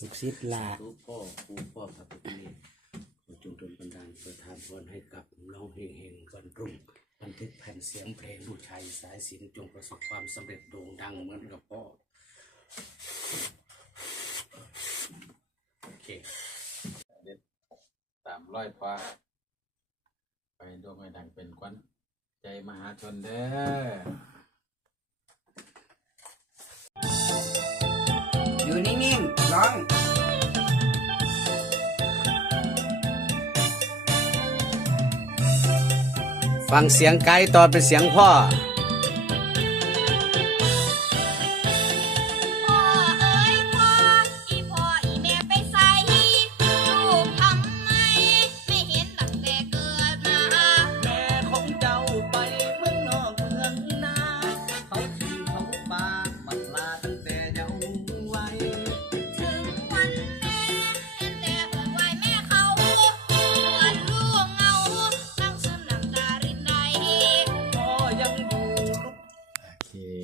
ลูกศิษย์ลารู้พ่อครูพ่อพระพุทธเจ้าขอจงดลบันดาลประทานพรให้กับน้องเฮงเฮงๆวันรุ่งบันทึกแผ่นเสียงเพลงลูกชายสายสินจงประสบความสำเร็จโด่งดังเหมือนกับพ่อโอเคเด็ดสามร้อยฟ้าไปดวงให้ดังเป็นควันใจมหาชนเด้ออยู่นิ่ง ฟังเสียงไกด์ตอนเป็นเสียงพ่อ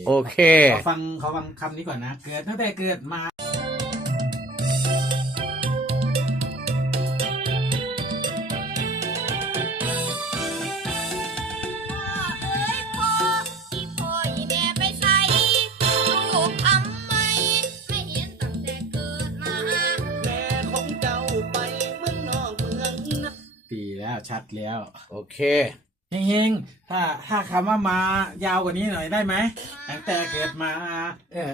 โอเคโอเคขอฟังขอฟังคำนี้ก่อนนะ เกิดตั้งแต่เกิดมาพ่อเอ้ยพ่ออีพ่ออีแม่ไปใส่ลูกทำไมไม่เห็นตั้งแต่เกิดมาแม่ของเจ้าไปเมืองนอกเมืองนาปีแล้วชัดแล้ว โอเค เฮงๆ ถ้าถ้าคำว่ามายาวกว่านี้หน่อยได้ไหมตั้งแต่เกิดมา เออ